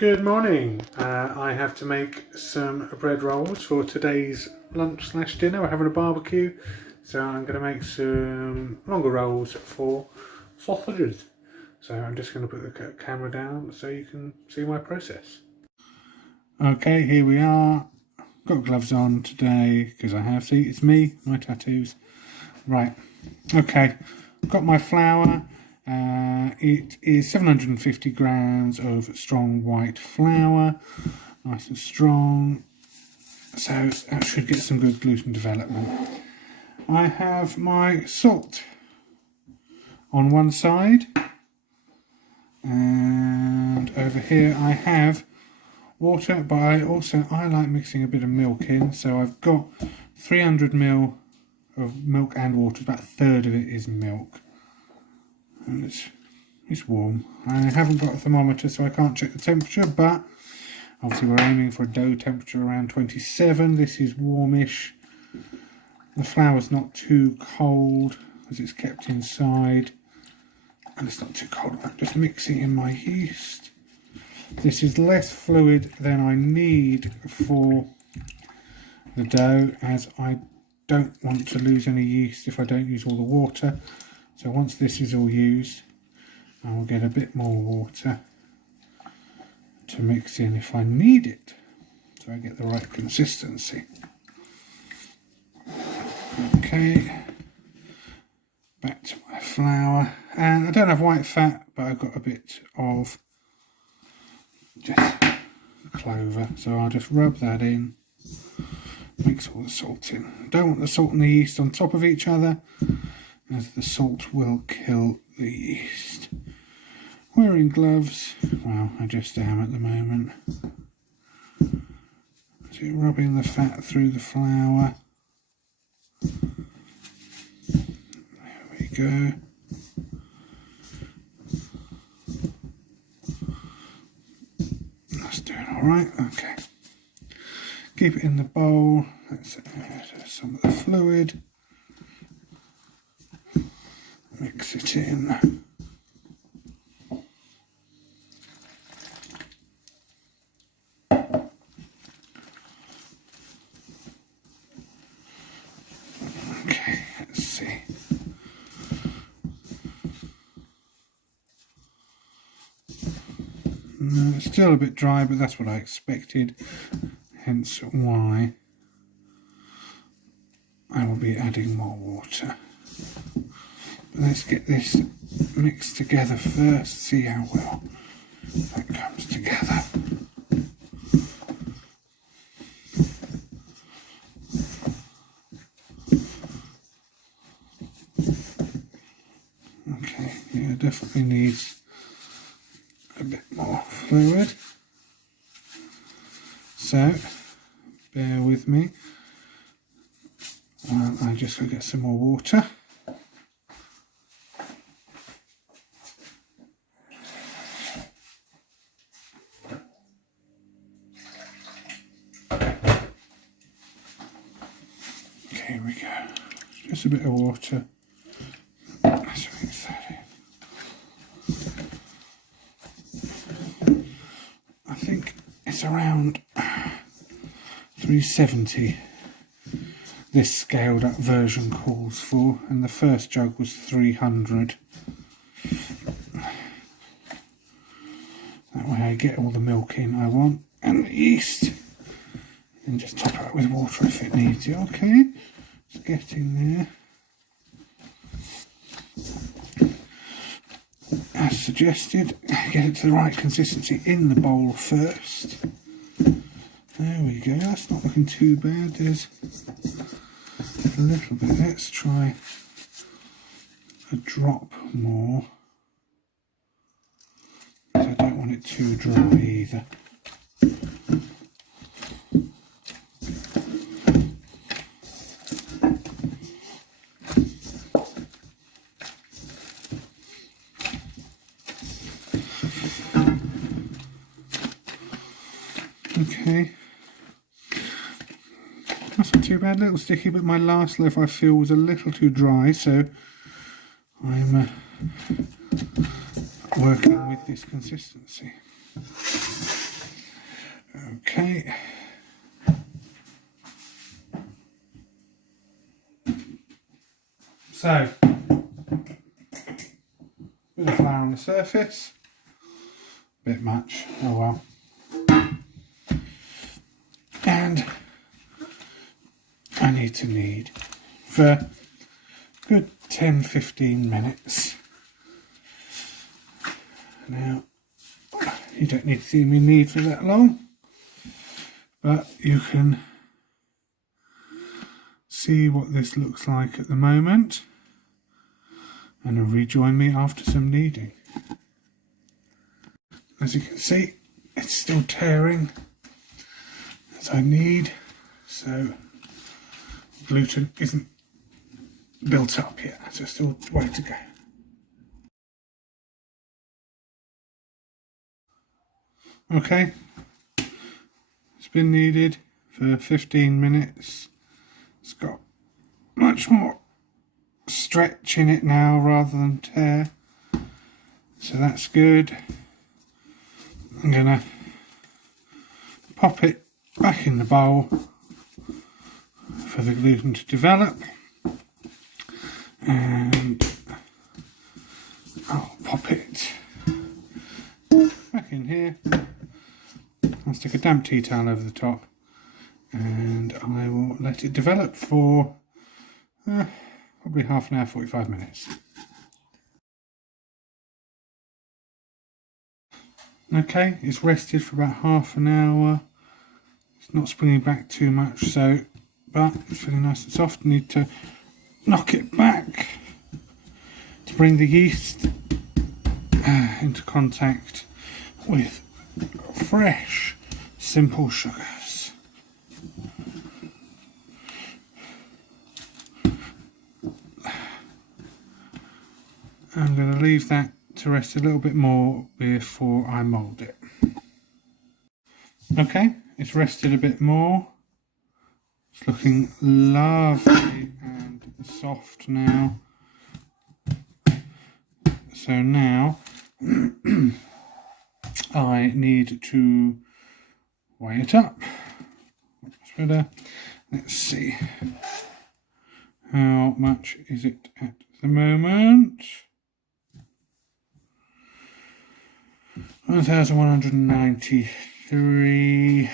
Good morning. I have to make some bread rolls for today's lunch/dinner. We're having a barbecue, so I'm going to make some longer rolls for sausages. So I'm just going to put the camera down so you can see my process. Okay, here we are. Got gloves on today because I have. See, it's me, my tattoos. Right. Okay. Got my flour. It is 750 grams of strong white flour, nice and strong, so that should get some good gluten development. I have my salt on one side, and over here I have water, but I like mixing a bit of milk in, so I've got 300 ml of milk and water. About a third of it is milk. And it's warm. I haven't got a thermometer, so I can't check the temperature, but obviously we're aiming for a dough temperature around 27. This is warmish. The flour's not too cold as it's kept inside, and it's not too cold. I'm just mixing in my yeast. This is less fluid than I need for the dough, as I don't want to lose any yeast if I don't use all the water. So once this is all used, I will get a bit more water to mix in if I need it, so I get the right consistency. Okay, back to my flour, and I don't have white fat, but I've got a bit of just clover, so I'll just rub that in, mix all the salt in. Don't want the salt and the yeast on top of each other, as the salt will kill the yeast. Wearing gloves, well, I just am at the moment. So rubbing the fat through the flour. There we go. That's doing alright, okay. Keep it in the bowl. Let's add some of the fluid. Mix it in. Okay, let's see. No, it's still a bit dry, but that's what I expected, hence why I will be adding more water. But let's get this mixed together first, see how well that comes together. Okay, yeah, definitely needs a bit more fluid. So, bear with me while I just go get some more water. Okay, here we go. Just a bit of water. Let's mix that in. I think it's around 370 this scaled up version calls for, and the first jug was 300. That way I get all the milk in I want and the yeast, and just top it up with water if it needs it. Okay, it's getting there. As suggested, get it to the right consistency in the bowl first. There we go, that's not looking too bad. There's a little bit. Let's try a drop more, because I don't want it too dry either. Okay, that's not too bad, a little sticky, but my last loaf I feel was a little too dry, so I'm working with this consistency. Okay. So, bit of flour on the surface. Bit much, oh well. And I need to knead for a good 10-15 minutes. Now, you don't need to see me knead for that long, but you can see what this looks like at the moment and rejoin me after some kneading. As you can see, it's still tearing as I knead, so gluten isn't built up yet, so still a way to go. Okay, it's been kneaded for 15 minutes. It's got much more stretch in it now rather than tear, so that's good. I'm gonna pop it back in the bowl for the gluten to develop, and I'll pop it back in here. I'll stick a damp tea towel over the top and I will let it develop for probably half an hour, 45 minutes. Okay, it's rested for about half an hour. It's not springing back too much, so, but it's feeling nice and soft. Need to knock it back to bring the yeast into contact with fresh, simple sugars. I'm going to leave that to rest a little bit more before I mould it. Okay, it's rested a bit more. It's looking lovely and soft now. So now I need to weigh it up. Let's see. How much is it at the moment? 1,193.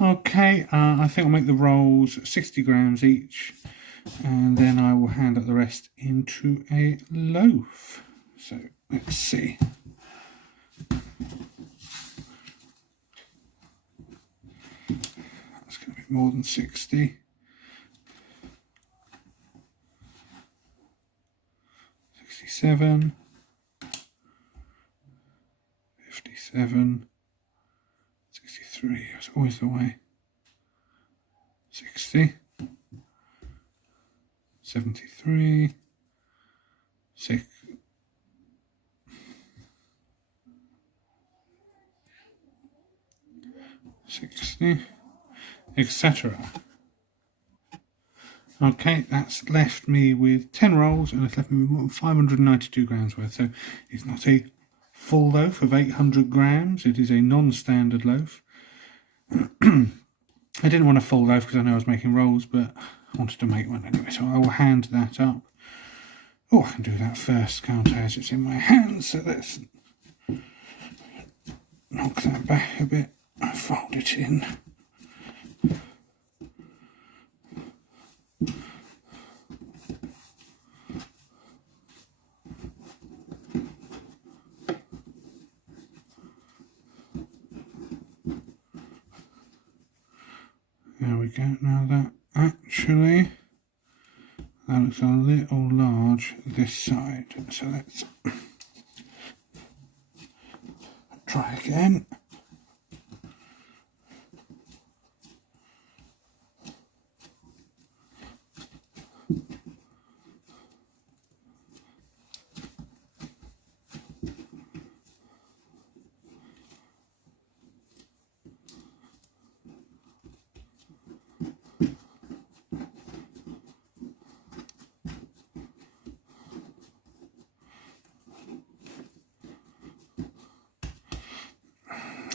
Okay, I think I'll make the rolls 60 grams each, and then I will hand up the rest into a loaf. So let's see. That's going to be more than 60. 67. 57. 63, that's always the way. 60. 73. 6. 60, etc. Okay, that's left me with 10 rolls and it's left me with 592 grams worth. So it's not a full loaf of 800 grams, it is a non-standard loaf. I didn't want a full loaf because I know I was making rolls, but I wanted to make one anyway, so I will hand that up. Oh, I can do that first, can't I, as it's in my hand, so let's knock that back a bit and fold it in. There we go. Now that actually, that looks a little large this side. So let's try again.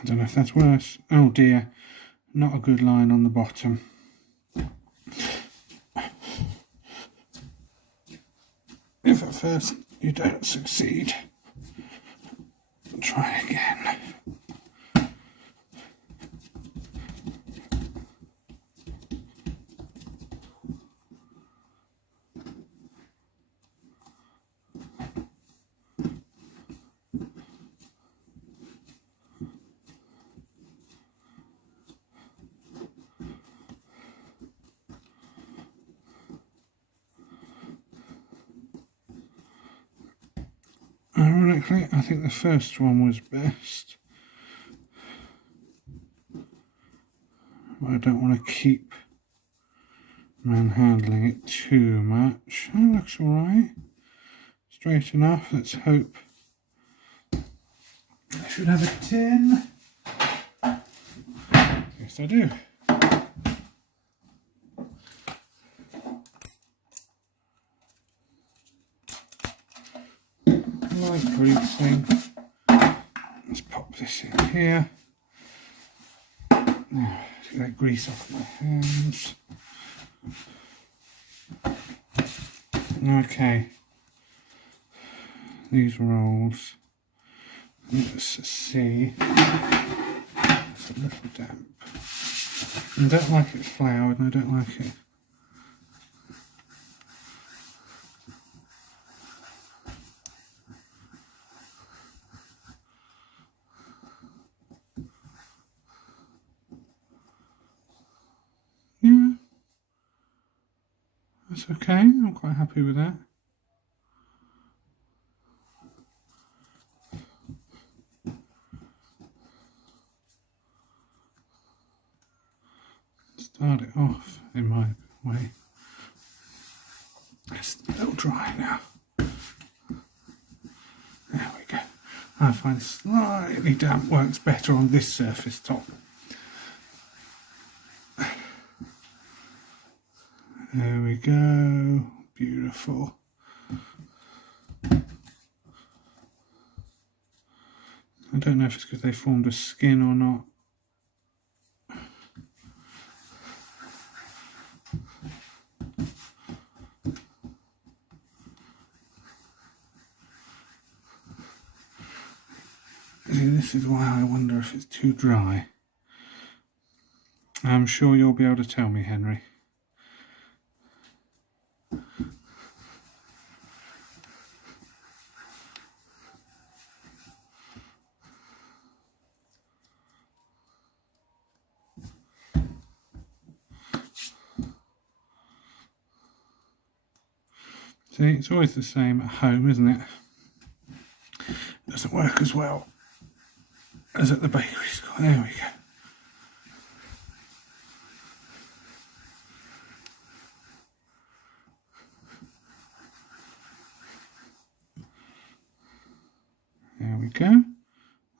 I don't know if that's worse. Oh dear, not a good line on the bottom. If at first you don't succeed, try again. Ironically, I think the first one was best. But I don't want to keep manhandling it too much. That looks alright. Straight enough. Let's hope I should have a tin. Yes, I do. Light greasing. Let's pop this in here. Now, let's get that grease off my hands. Okay. These rolls. Let's see. It's a little damp. I don't like it floured and I don't like it. Yeah. That's okay. I'm quite happy with that. Start it off in my way. It's a little dry now. There we go. I find slightly damp works better on this surface top. There we go. Beautiful. I don't know if it's because they formed a skin or not. This is why I wonder if it's too dry. I'm sure you'll be able to tell me, Henry. See, it's always the same at home, isn't it? It doesn't work as well as at the bakery store. There we go. There we go.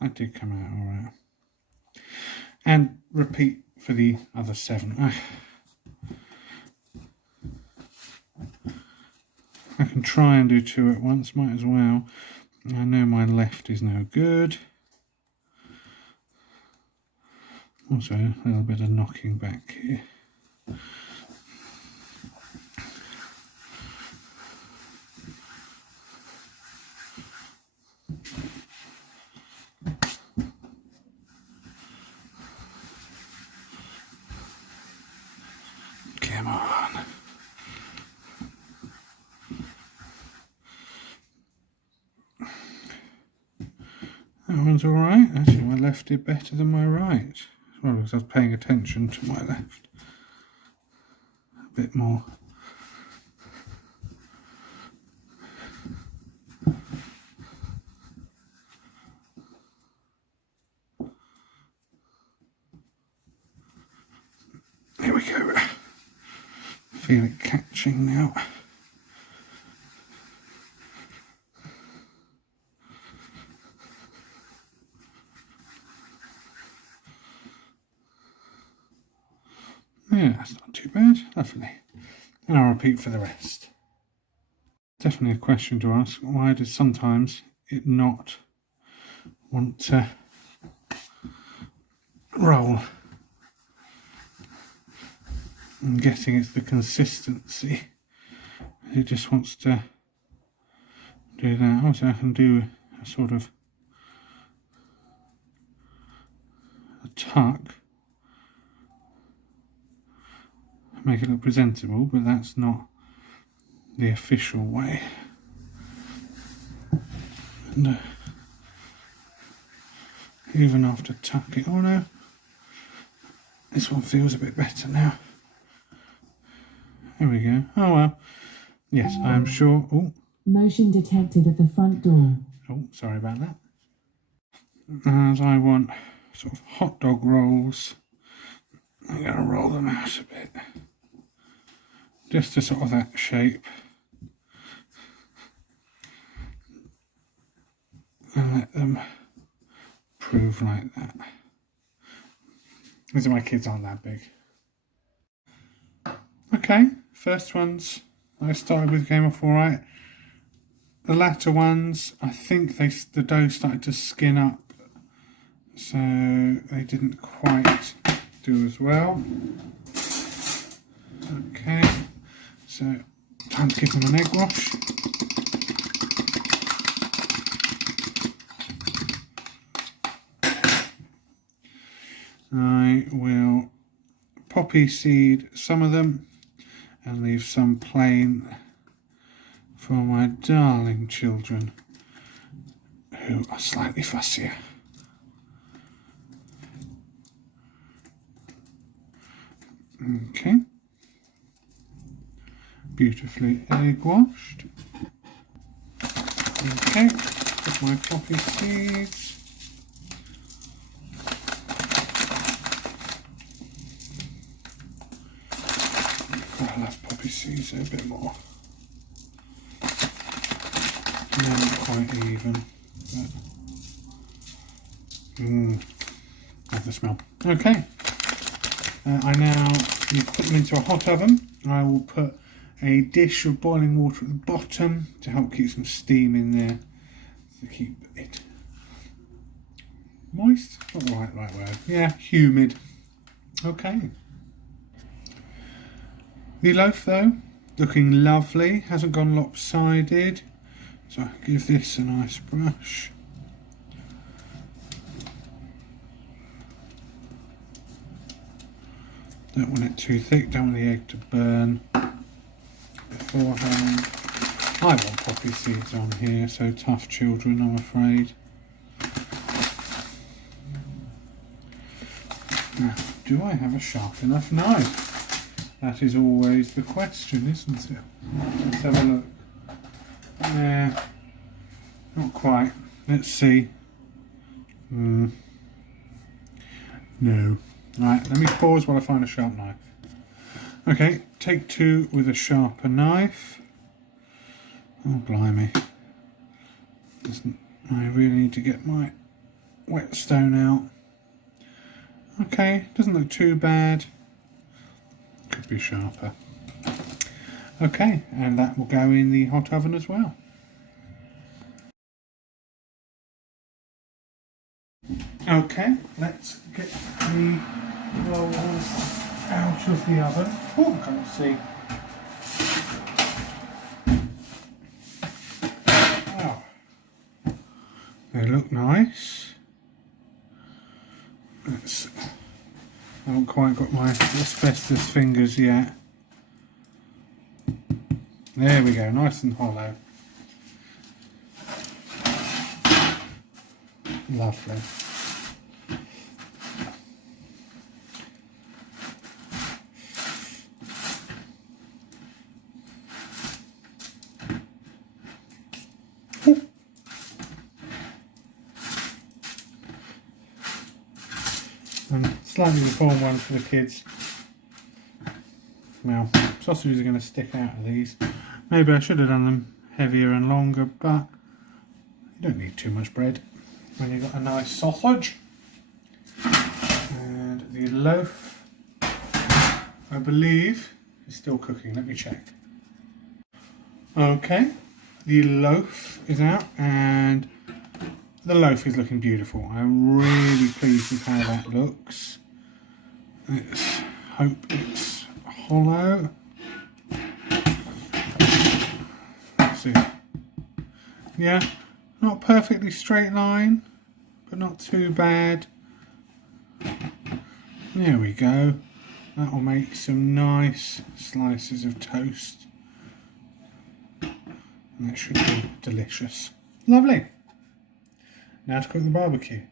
That did come out alright. And repeat for the other 7. I can try and do 2 at once, might as well. I know my left is no good. Also, a little bit of knocking back here. Come on. That one's alright. Actually, my left did better than my right. Well, because I was paying attention to my left a bit more. There we go. Feel it catching now. Yeah, that's not too bad. Lovely. And I'll repeat for the rest. Definitely a question to ask. Why does sometimes it not want to roll. I'm guessing it's the consistency. It just wants to do that. Also, I can do a sort of a tuck, make it look presentable, but that's not the official way. And even after tucking, oh no, this one feels a bit better now. There we go. Oh well. Yes, I am sure. Oh. Motion detected at the front door. Oh, sorry about that. As I want sort of hot dog rolls, I'm going to roll them out a bit. Just to sort of that shape. And let them prove like that. These are my kids aren't that big. Okay, first ones I started with came off alright. The latter ones, I think the dough started to skin up, so they didn't quite do as well. Okay, so time to give them an egg wash. I will poppy seed some of them and leave some plain for my darling children who are slightly fussier. Okay, beautifully egg washed. Okay, put my poppy seeds. I love poppy seeds a bit more. Not quite even, but love the smell. Okay, I now need to put them into a hot oven. I will put a dish of boiling water at the bottom to help keep some steam in there to keep it moist. Not the right word. Yeah, humid. Okay. The loaf though, looking lovely, hasn't gone lopsided. So I'll give this a nice brush. Don't want it too thick, don't want the egg to burn beforehand. I want poppy seeds on here, so tough children, I'm afraid. Now, do I have a sharp enough knife? That is always the question, isn't it? Let's have a look. Yeah, not quite. Let's see. No. Right, let me pause while I find a sharp knife. Okay, take two with a sharper knife. Oh, blimey. I really need to get my whetstone out. Okay, doesn't look too bad. Could be sharper. Okay, and that will go in the hot oven as well. Okay, let's get the rolls out of the oven. Oh, I can't see. Oh, they look nice. I haven't quite got my asbestos fingers yet. There we go, nice and hollow. Lovely. And slightly deformed one for the kids. Well, sausages are going to stick out of these. Maybe I should have done them heavier and longer, but you don't need too much bread when you've got a nice sausage. And the loaf, I believe, is still cooking. Let me check. Okay, the loaf is out and the loaf is looking beautiful. I'm really pleased with how that looks. Let's hope it's hollow. Let's see. Yeah, not perfectly straight line, but not too bad. There we go. That will make some nice slices of toast. And that should be delicious. Lovely. Now to cook the barbecue.